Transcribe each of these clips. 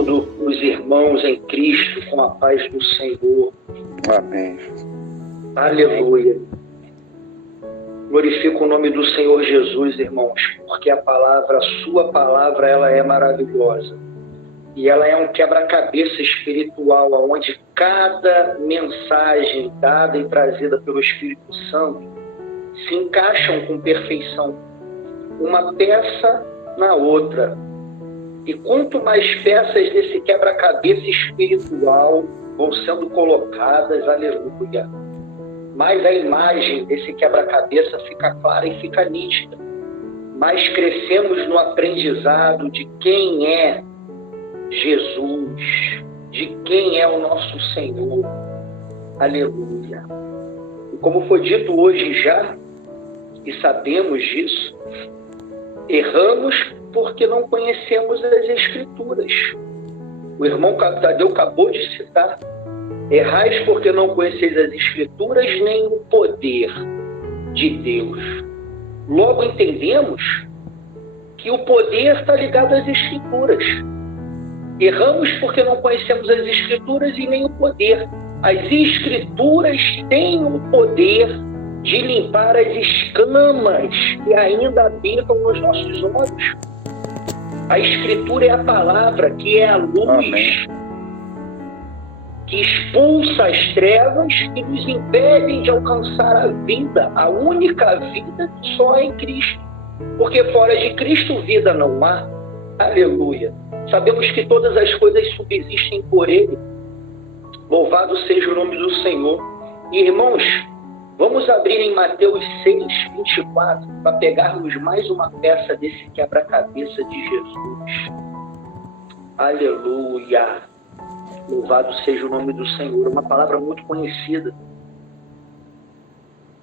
todos os irmãos em Cristo com a paz do Senhor. Amém. Aleluia. Glorifico o nome do Senhor Jesus, irmãos, porque a sua palavra, ela é maravilhosa. E ela é um quebra-cabeça espiritual, onde cada mensagem dada e trazida pelo Espírito Santo se encaixam com perfeição, uma peça na outra. E quanto mais peças desse quebra-cabeça espiritual vão sendo colocadas, aleluia, mais a imagem desse quebra-cabeça fica clara e fica nítida. Mais crescemos no aprendizado de quem é Jesus, de quem é o nosso Senhor. Aleluia. E como foi dito hoje já, e sabemos disso, erramos porque não conhecemos as Escrituras. O irmão Tadeu acabou de citar: errais porque não conheceis as Escrituras nem o poder de Deus. Logo entendemos que o poder está ligado às Escrituras. Erramos porque não conhecemos as Escrituras e nem o poder. As Escrituras têm o poder de limpar as escamas que ainda habitam nos nossos olhos. A Escritura é a palavra, que é a luz. Amém. Que expulsa as trevas e nos impedem de alcançar a vida, a única vida que só é em Cristo. Porque fora de Cristo vida não há. Aleluia. Sabemos que todas as coisas subsistem por Ele. Louvado seja o nome do Senhor. E, irmãos, vamos abrir em Mateus 6, 24, para pegarmos mais uma peça desse quebra-cabeça de Jesus. Aleluia. Louvado seja o nome do Senhor. Uma palavra muito conhecida,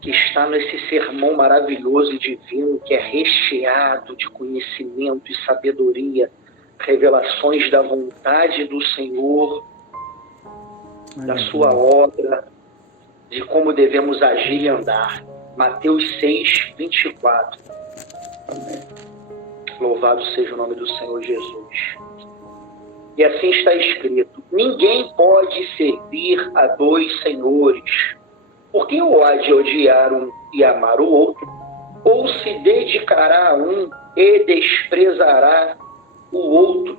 que está nesse sermão maravilhoso e divino, que é recheado de conhecimento e sabedoria, revelações da vontade do Senhor, da sua obra, de como devemos agir e andar. Mateus 6, 24. Amém. Louvado seja o nome do Senhor Jesus. E assim está escrito: ninguém pode servir a dois senhores, porque ou há de odiar um e amar o outro, ou se dedicará a um e desprezará o outro.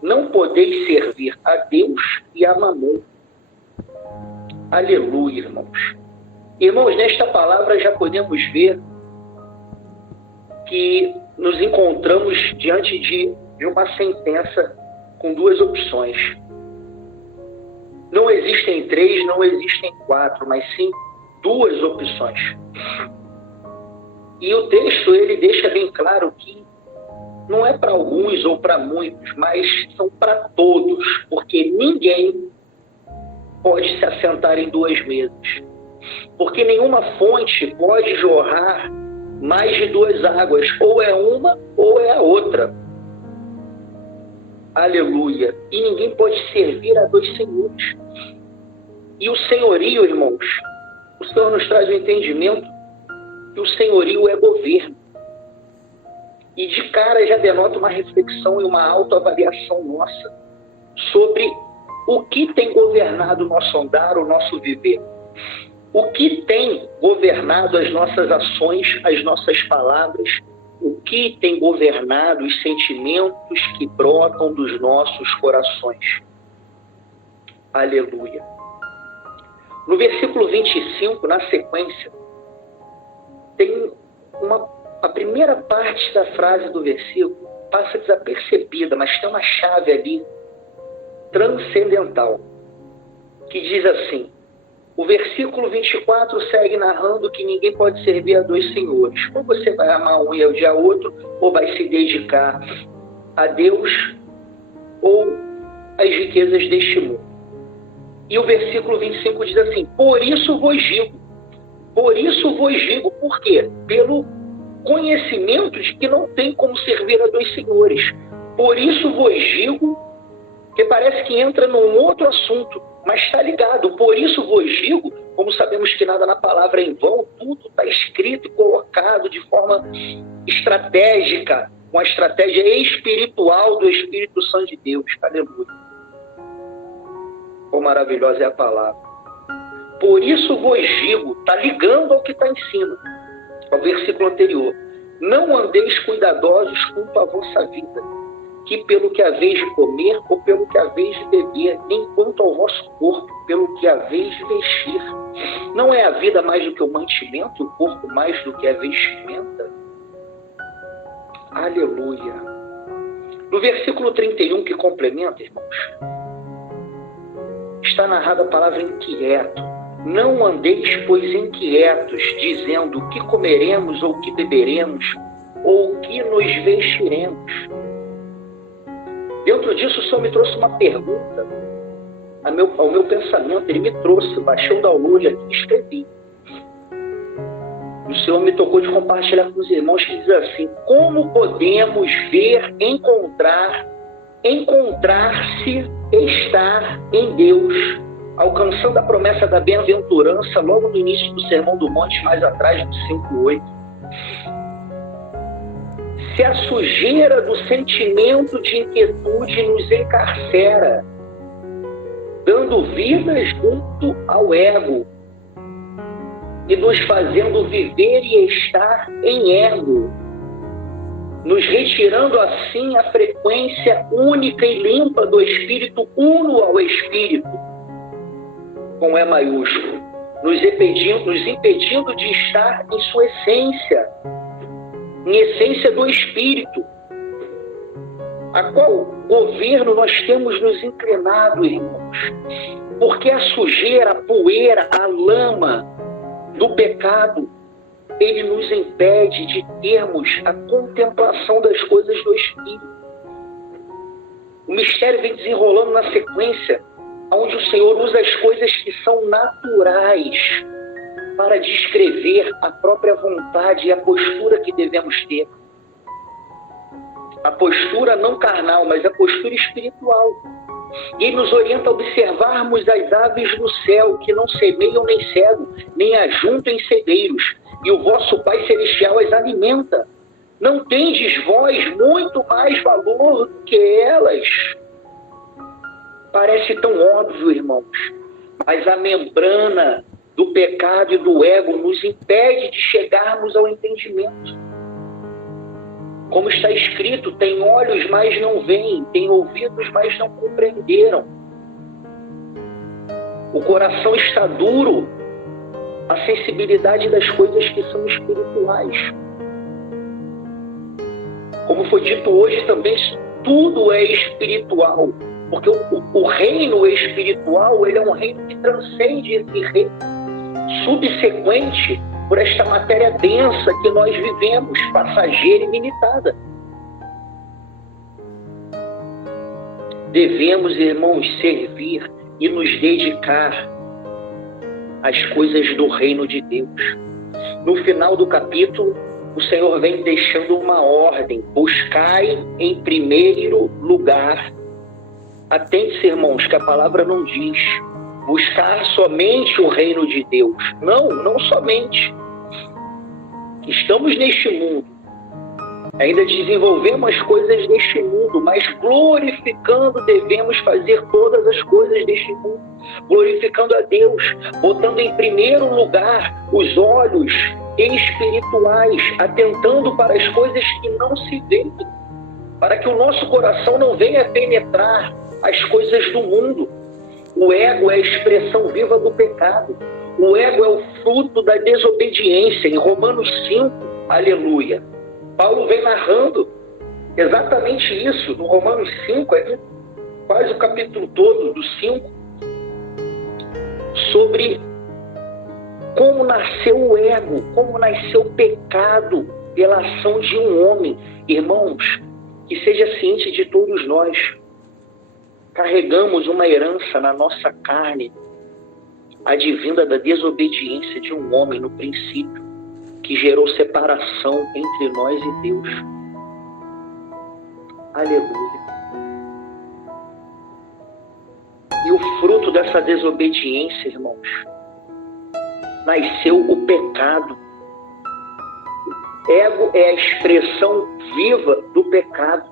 Não podeis servir a Deus e a Mamon. Aleluia, irmãos. Irmãos, nesta palavra já podemos ver que nos encontramos diante de uma sentença com duas opções. Não existem três, não existem quatro, mas sim duas opções. E o texto, ele deixa bem claro que não é para alguns ou para muitos, mas são para todos, porque ninguém pode se assentar em duas mesas. Porque nenhuma fonte pode jorrar mais de duas águas, ou é uma ou é a outra. Aleluia. E ninguém pode servir a dois senhores. E o senhorio, irmãos, o Senhor nos traz o entendimento que o senhorio é governo. E de cara já denota uma reflexão e uma autoavaliação nossa sobre o que tem governado o nosso andar, o nosso viver. O que tem governado as nossas ações, as nossas palavras, o que tem governado os sentimentos que brotam dos nossos corações. Aleluia. No versículo 25, na sequência, tem a primeira parte da frase do versículo passa desapercebida, mas tem uma chave ali transcendental, que diz assim: o versículo 24 segue narrando que ninguém pode servir a dois senhores. Ou você vai amar um e odiar outro, ou vai se dedicar a Deus ou às riquezas deste mundo. E o versículo 25 diz assim: por isso vos digo. Por quê? Pelo conhecimento de que não tem como servir a dois senhores. Por isso vos digo, que parece que entra num outro assunto, mas está ligado. Por isso vos digo, como sabemos que nada na palavra é em vão, tudo está escrito e colocado de forma estratégica com a estratégia espiritual do Espírito Santo de Deus. Aleluia. Quão maravilhosa é a palavra. Por isso vos digo, está ligando ao que está em cima, ao versículo anterior. Não andeis cuidadosos quanto à vossa vida, que pelo que haveis de comer ou pelo que haveis de beber, nem quanto ao vosso corpo, pelo que haveis de vestir. Não é a vida mais do que o mantimento, e o corpo mais do que a vestimenta? Aleluia. No versículo 31 que complementa, irmãos, está narrada a palavra inquieto. Não andeis, pois, inquietos, dizendo o que comeremos ou o que beberemos, ou o que nos vestiremos. Dentro disso, o Senhor me trouxe uma pergunta ao meu pensamento. Ele me trouxe, baixei o download aqui e escrevi. O Senhor me tocou de compartilhar com os irmãos, que diz assim: como podemos ver, encontrar-se, estar em Deus, alcançando a promessa da bem-aventurança logo no início do Sermão do Monte, mais atrás do 5:8. Se a sujeira do sentimento de inquietude nos encarcera, dando vidas junto ao ego e nos fazendo viver e estar em ego, nos retirando assim a frequência única e limpa do Espírito uno ao Espírito, com E maiúsculo, nos impedindo de estar em sua essência, em essência do Espírito, a qual governo nós temos nos inclinado, irmãos, porque a sujeira, a poeira, a lama do pecado, ele nos impede de termos a contemplação das coisas do Espírito. O mistério vem desenrolando na sequência, onde o Senhor usa as coisas que são naturais para descrever a própria vontade e a postura que devemos ter. A postura não carnal, mas a postura espiritual. E ele nos orienta a observarmos as aves do céu, que não semeiam nem cegam, nem ajuntam em celeiros, e o vosso Pai Celestial as alimenta. Não tendes vós muito mais valor do que elas? Parece tão óbvio, irmãos, mas a membrana do pecado e do ego nos impede de chegarmos ao entendimento. Como está escrito, tem olhos, mas não veem, tem ouvidos, mas não compreenderam. O coração está duro, a sensibilidade das coisas que são espirituais. Como foi dito hoje também, tudo é espiritual, porque o reino espiritual, ele é um reino que transcende esse reino subsequente por esta matéria densa que nós vivemos, passageira e limitada. Devemos, irmãos, servir e nos dedicar às coisas do reino de Deus. No final do capítulo, o Senhor vem deixando uma ordem: buscai em primeiro lugar. Atente-se, irmãos, que a palavra não diz buscar somente o reino de Deus. Não somente. Estamos neste mundo, ainda desenvolvemos as coisas deste mundo, mas glorificando devemos fazer todas as coisas deste mundo, glorificando a Deus, botando em primeiro lugar os olhos espirituais, atentando para as coisas que não se veem, para que o nosso coração não venha penetrar as coisas do mundo. O ego é a expressão viva do pecado. O ego é o fruto da desobediência. Em Romanos 5, aleluia, Paulo vem narrando exatamente isso. No Romanos 5, quase o capítulo todo do 5, sobre como nasceu o ego, como nasceu o pecado pela ação de um homem. Irmãos, que seja ciente de todos nós, carregamos uma herança na nossa carne, advinda da desobediência de um homem no princípio, que gerou separação entre nós e Deus. Aleluia. E o fruto dessa desobediência, irmãos, nasceu o pecado. Ego é a expressão viva do pecado.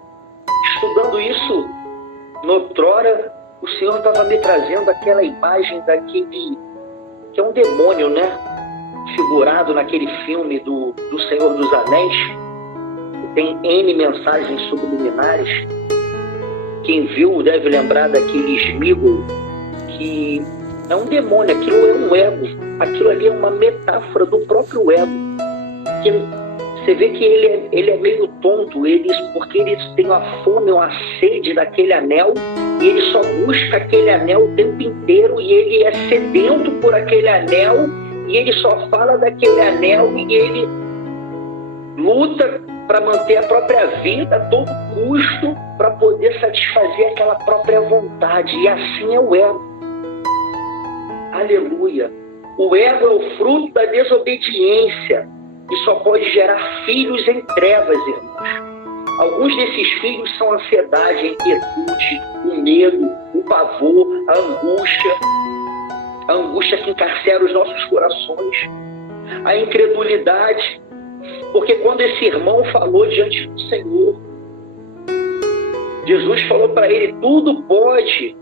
Estudando isso, noutrora, o Senhor estava me trazendo aquela imagem daquele, que é um demônio, né? Figurado naquele filme do Senhor dos Anéis. Tem N mensagens subliminares. Quem viu deve lembrar daquele Sméagol, que é um demônio, aquilo é um ego. Aquilo ali é uma metáfora do próprio ego. Que você vê que ele é meio tonto, porque ele tem uma fome, uma sede daquele anel, e ele só busca aquele anel o tempo inteiro, e ele é sedento por aquele anel, e ele só fala daquele anel, e ele luta para manter a própria vida a todo custo, para poder satisfazer aquela própria vontade. E assim é o ego. Aleluia. O ego é o fruto da desobediência e só pode gerar filhos em trevas, irmãos. Alguns desses filhos são a ansiedade, a inquietude, o medo, o pavor, a angústia que encarcera os nossos corações, a incredulidade. Porque quando esse irmão falou diante do Senhor, Jesus falou para ele: tudo pode,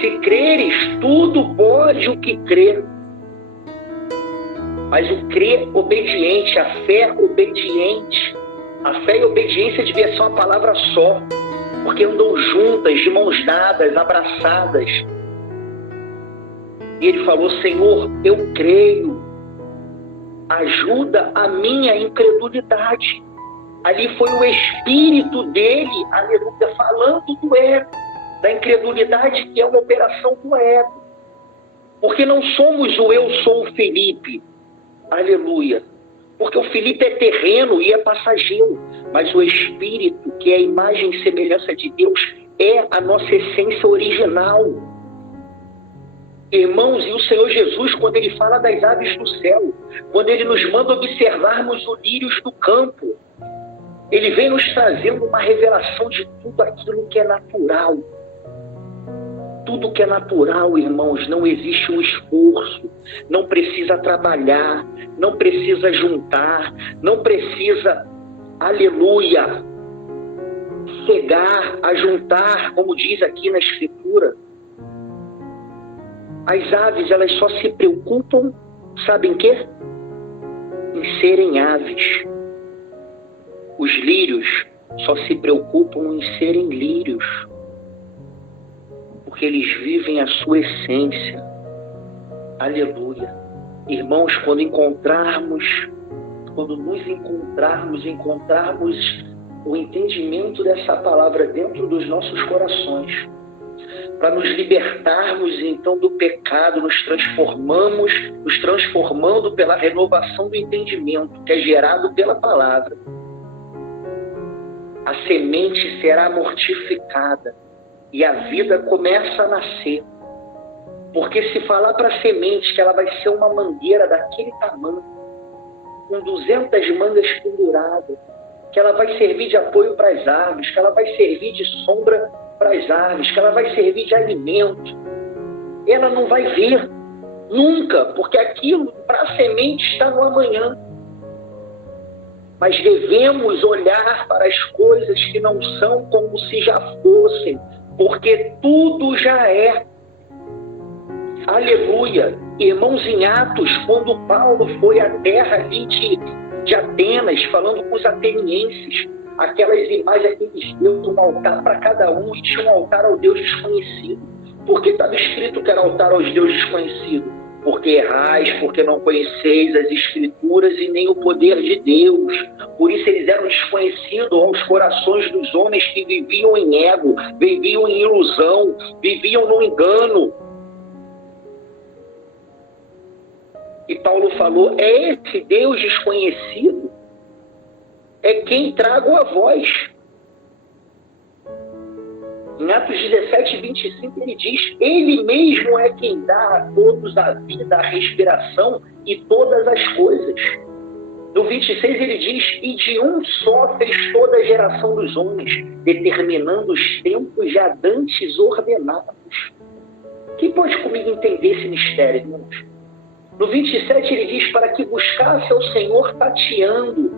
se creres, tudo pode o que crê. Mas o crer obediente, a fé obediente, a fé e a obediência devia ser uma palavra só, porque andam juntas, de mãos dadas, abraçadas. E ele falou: Senhor, eu creio, ajuda a minha incredulidade. Ali foi o espírito dele, aleluia, falando do ego, da incredulidade, que é uma operação do ego. Porque não somos o eu sou o Felipe, aleluia. Porque o Felipe é terreno e é passageiro, mas o espírito, que é a imagem e semelhança de Deus, é a nossa essência original. Irmãos, e o Senhor Jesus, quando ele fala das aves do céu, quando ele nos manda observarmos os lírios do campo, ele vem nos trazendo uma revelação de tudo aquilo que é natural. Tudo que é natural, irmãos, não existe um esforço, não precisa trabalhar, não precisa juntar, não precisa, aleluia, cegar, ajuntar, como diz aqui na Escritura. As aves, elas só se preocupam, sabem o quê? Em serem aves. Os lírios só se preocupam em serem lírios, porque eles vivem a sua essência. Aleluia. Irmãos, quando nos encontrarmos o entendimento dessa palavra dentro dos nossos corações, para nos libertarmos então do pecado, nos transformando pela renovação do entendimento que é gerado pela palavra. A semente será mortificada e a vida começa a nascer. Porque se falar para a semente que ela vai ser uma mangueira daquele tamanho, com 200 mangas penduradas, que ela vai servir de apoio para as árvores, que ela vai servir de sombra para as árvores, que ela vai servir de alimento, ela não vai ver nunca, porque aquilo para a semente está no amanhã. Mas devemos olhar para as coisas que não são como se já fossem, porque tudo já é. Aleluia. Irmãos, em Atos, quando Paulo foi à terra ali de Atenas, falando com os atenienses, aquelas imagens, aqueles deuses, um altar para cada um, e tinha um altar ao Deus desconhecido. Por que estava escrito que era altar aos deuses desconhecidos? Porque errais, porque não conheceis as Escrituras e nem o poder de Deus. Por isso eles eram desconhecidos aos corações dos homens que viviam em ego, viviam em ilusão, viviam no engano. E Paulo falou: é esse Deus desconhecido, é quem trago a vós. Em Atos 17, 25, ele diz: ele mesmo é quem dá a todos a vida, a respiração e todas as coisas. No 26 ele diz: e de um só fez toda a geração dos homens, determinando os tempos já dantes ordenados. Quem pode comigo entender esse mistério, irmãos? No 27 ele diz: para que buscasse ao Senhor tateando,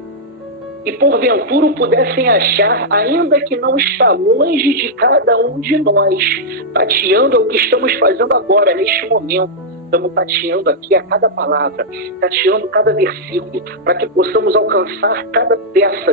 e porventura o pudessem achar, ainda que não está longe de cada um de nós, tateando o que estamos fazendo agora, neste momento. Estamos tateando aqui a cada palavra, tateando cada versículo, para que possamos alcançar cada peça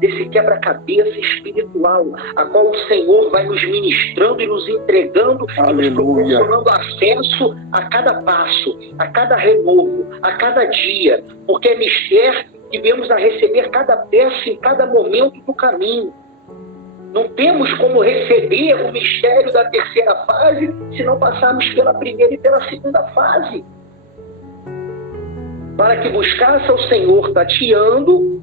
desse quebra-cabeça espiritual, a qual o Senhor vai nos ministrando e nos entregando, Aleluia. e nos proporcionando acesso a cada passo, a cada renovo, a cada dia, porque é mister que vemos a receber cada peça em cada momento do caminho. Não temos como receber o mistério da terceira fase se não passarmos pela primeira e pela segunda fase. Para que buscasse ao Senhor tateando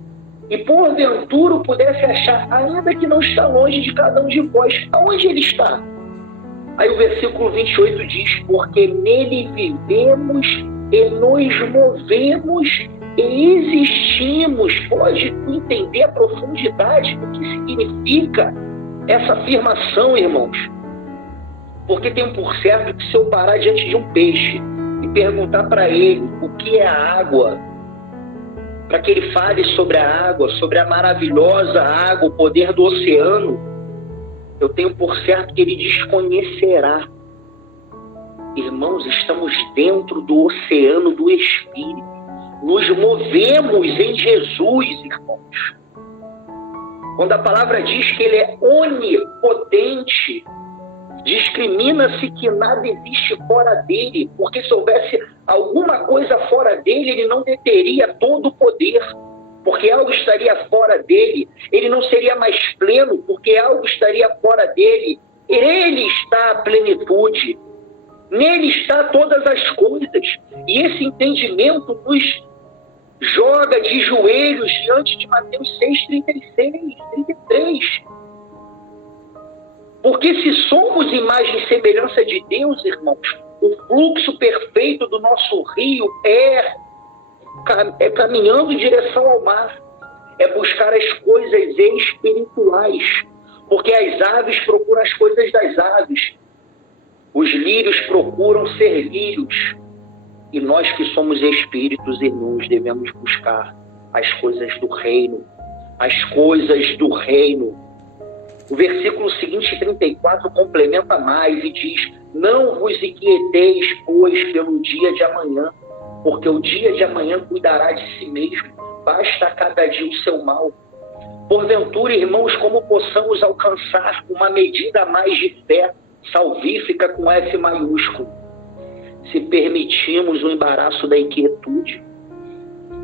e porventura o pudesse achar, ainda que não está longe de cada um de vós. Aonde ele está? Aí o versículo 28 diz: porque nele vivemos e nos movemos e existimos. Pode entender a profundidade do que significa essa afirmação, irmãos? Porque tem por certo que se eu parar diante de um peixe e perguntar para ele o que é a água, para que ele fale sobre a água, sobre a maravilhosa água, o poder do oceano, eu tenho por certo que ele desconhecerá. Irmãos, estamos dentro do oceano do Espírito. Nos movemos em Jesus, irmãos. Quando a palavra diz que ele é onipotente, discrimina-se que nada existe fora dele, porque se houvesse alguma coisa fora dele, ele não deteria todo o poder, porque algo estaria fora dele. Ele não seria mais pleno, porque algo estaria fora dele. Ele está a plenitude. Nele está todas as coisas. E esse entendimento nos joga de joelhos diante de Mateus 6:36, 33. Porque se somos imagem e semelhança de Deus, irmãos, o fluxo perfeito do nosso rio é caminhando em direção ao mar, é buscar as coisas espirituais, porque as aves procuram as coisas das aves, os lírios procuram ser lírios, e nós que somos espíritos, irmãos, devemos buscar as coisas do reino, as coisas do reino. O versículo seguinte, 34, complementa mais e diz: não vos inquieteis, pois, pelo dia de amanhã, porque o dia de amanhã cuidará de si mesmo, basta a cada dia o seu mal. Porventura, irmãos, como possamos alcançar uma medida a mais de fé salvífica com F maiúsculo, se permitimos o embaraço da inquietude?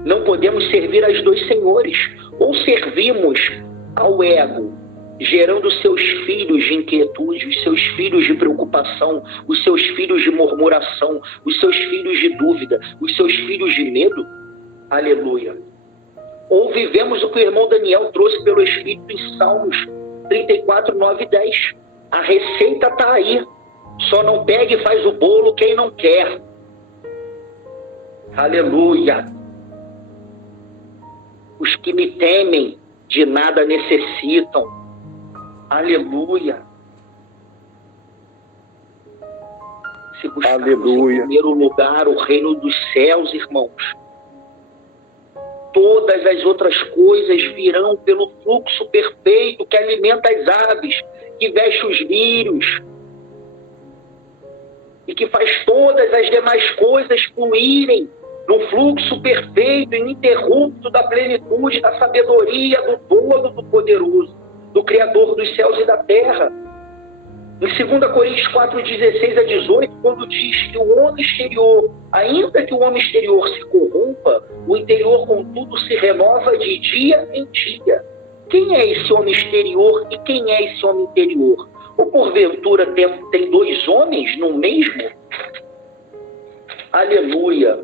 Não podemos servir aos dois senhores. Ou servimos ao ego, gerando seus filhos de inquietude, os seus filhos de preocupação, os seus filhos de murmuração, os seus filhos de dúvida, os seus filhos de medo. Aleluia. Ou vivemos o que o irmão Daniel trouxe pelo Espírito em Salmos 34, 9 e 10. A receita está aí. Só não pega e faz o bolo quem não quer. Aleluia. Os que me temem de nada necessitam. Aleluia. Se buscarmos em primeiro lugar o reino dos céus, irmãos, todas as outras coisas virão pelo fluxo perfeito que alimenta as aves, que veste os lírios e que faz todas as demais coisas fluírem no fluxo perfeito e ininterrupto da plenitude, da sabedoria do todo, do poderoso, do Criador dos céus e da terra. Em 2 Coríntios 4, 16 a 18, quando diz que o homem exterior, ainda que o homem exterior se corrompa, o interior, contudo, se renova de dia em dia. Quem é esse homem exterior e quem é esse homem interior? Ou porventura tem dois homens no mesmo? Aleluia.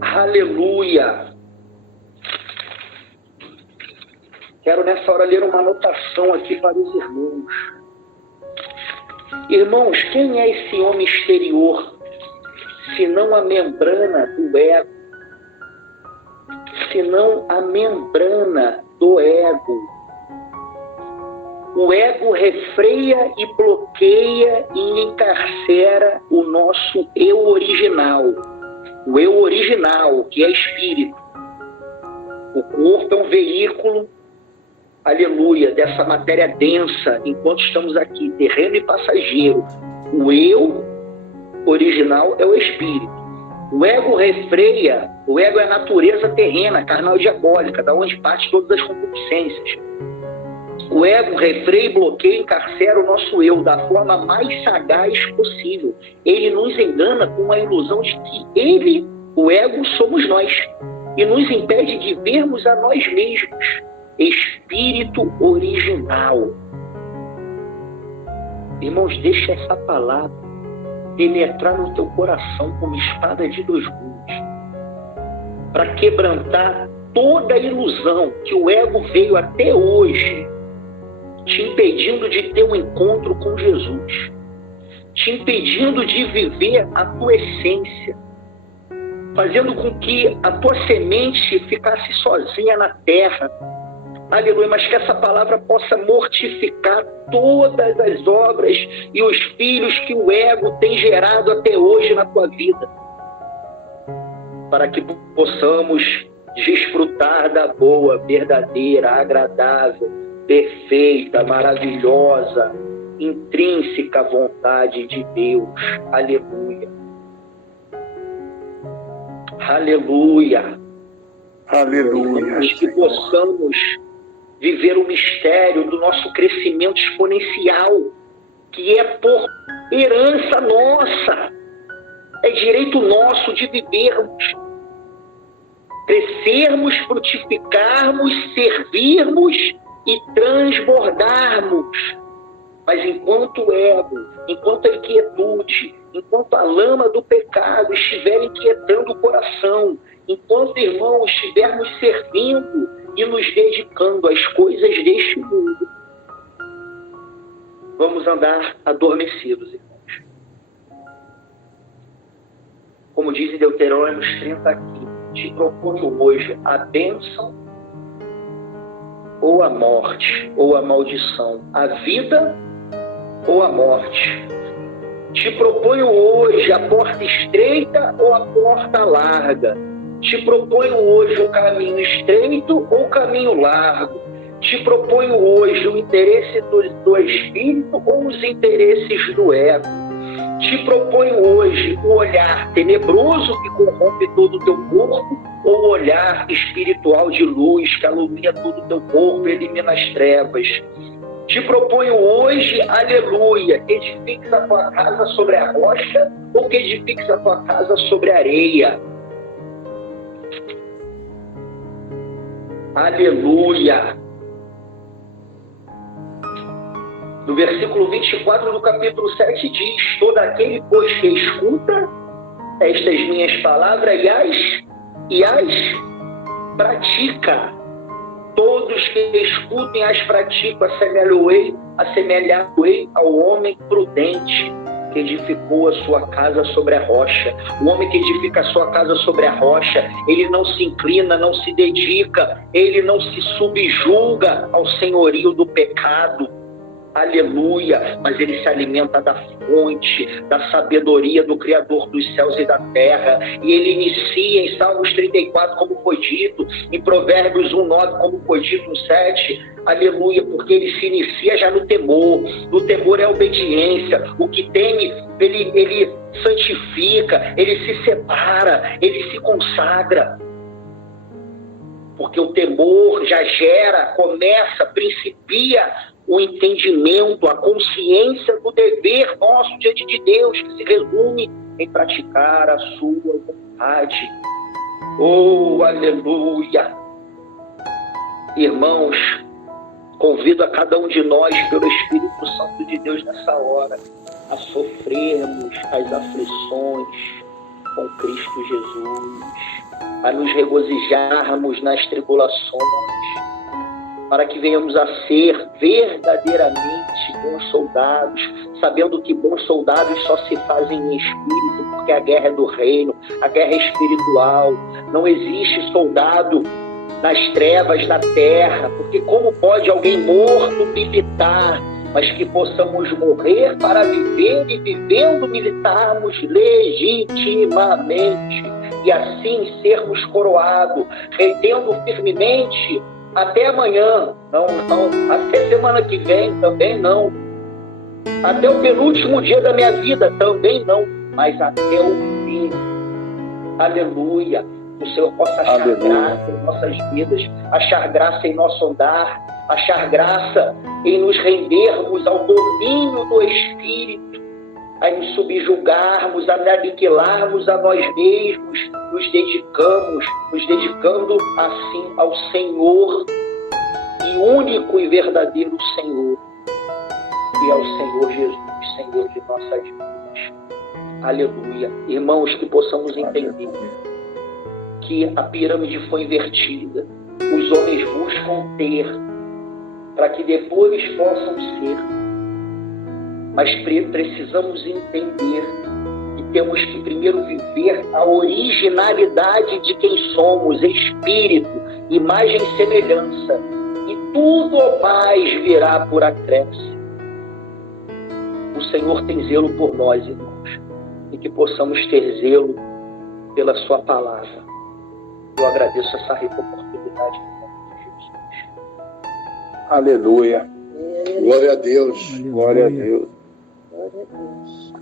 Aleluia. Quero nessa hora ler uma anotação aqui para os irmãos. Irmãos, quem é esse homem exterior, senão a membrana do ego? Senão a membrana do ego. O ego refreia e bloqueia e encarcera o nosso eu original. O eu original, que é espírito. O corpo é um veículo, aleluia, dessa matéria densa, enquanto estamos aqui, terreno e passageiro. O eu original é o espírito. O ego refreia, o ego é a natureza terrena, carnal e diabólica, da onde parte todas as concupiscências. O ego refreia, bloqueia e encarcera o nosso eu da forma mais sagaz possível. Ele nos engana com a ilusão de que ele, o ego, somos nós, e nos impede de vermos a nós mesmos. Espírito original. Irmãos, deixa essa palavra penetrar no teu coração como espada de dois gumes, para quebrantar toda a ilusão que o ego veio até hoje te impedindo de ter um encontro com Jesus, te impedindo de viver a tua essência, fazendo com que a tua semente ficasse sozinha na terra. Aleluia, mas que essa palavra possa mortificar todas as obras e os filhos que o ego tem gerado até hoje na tua vida, para que possamos desfrutar da boa, verdadeira, agradável, perfeita, maravilhosa, intrínseca vontade de Deus. Aleluia. Aleluia. Aleluia. Que possamos viver o mistério do nosso crescimento exponencial, que é por herança nossa, é direito nosso de vivermos, crescermos, frutificarmos, servirmos e transbordarmos. Mas enquanto o ego, enquanto a inquietude, enquanto a lama do pecado estiver inquietando o coração, enquanto, irmão, estivermos servindo e nos dedicando às coisas deste mundo, vamos andar adormecidos, irmãos. Como diz em Deuteronômio 30 aqui, te proponho hoje a bênção ou a morte, ou a maldição, a vida ou a morte. Te proponho hoje a porta estreita ou a porta larga. Te proponho hoje o caminho estreito ou o caminho largo. Te proponho hoje o interesse do espírito ou os interesses do ego. Te proponho hoje o olhar tenebroso que corrompe todo o teu corpo ou o olhar espiritual de luz que alumia todo o teu corpo e elimina as trevas. Te proponho hoje, aleluia, que edifiques a tua casa sobre a rocha ou que edifiques a tua casa sobre a areia. Aleluia. No versículo 24 do capítulo 7 diz: todo aquele, pois, que escuta estas minhas palavras e as pratica. Todos que escutem as praticam, assemelhar-ei ao homem prudente que edificou a sua casa sobre a rocha. O homem que edifica a sua casa sobre a rocha, ele não se inclina, não se dedica, ele não se subjuga ao senhorio do pecado. Aleluia, mas ele se alimenta da fonte, da sabedoria do Criador dos céus e da terra, e ele inicia em Salmos 34, como foi dito, em Provérbios 1:9, como foi dito no 7, aleluia, porque ele se inicia já no temor é a obediência, o que teme, ele santifica, ele se separa, ele se consagra, porque o temor já gera, começa, principia o entendimento, a consciência do dever nosso diante de Deus, que se resume em praticar a sua vontade. Oh, aleluia! Irmãos, convido a cada um de nós, pelo Espírito Santo de Deus, nessa hora, a sofrermos as aflições com Cristo Jesus, a nos regozijarmos nas tribulações, para que venhamos a ser verdadeiramente bons soldados, sabendo que bons soldados só se fazem em espírito, porque a guerra é do reino, a guerra é espiritual. Não existe soldado nas trevas da terra, porque como pode alguém morto militar, mas que possamos morrer para viver e vivendo militarmos legitimamente. e assim sermos coroados, retendo firmemente até amanhã, não, até semana que vem também não, até o penúltimo dia da minha vida também não, mas até o fim. Aleluia. O Senhor possa achar graça em nossas vidas, achar graça em nosso andar, achar graça em nos rendermos ao domínio do Espírito, a nos subjugarmos, a nos aniquilarmos a nós mesmos, nos dedicando assim ao Senhor, e único e verdadeiro Senhor, e ao Senhor Jesus, Senhor de nossas vidas. Aleluia. Irmãos, que possamos entender que a pirâmide foi invertida. Os homens buscam ter, para que depois possam ser. Mas precisamos entender que temos que primeiro viver a originalidade de quem somos, espírito, imagem e semelhança. E tudo mais virá por acréscimo. O Senhor tem zelo por nós, irmãos, e que possamos ter zelo pela sua palavra. Eu agradeço essa rica oportunidade em nome de Jesus. Aleluia. Glória a Deus. Glória a Deus. Glória a Deus.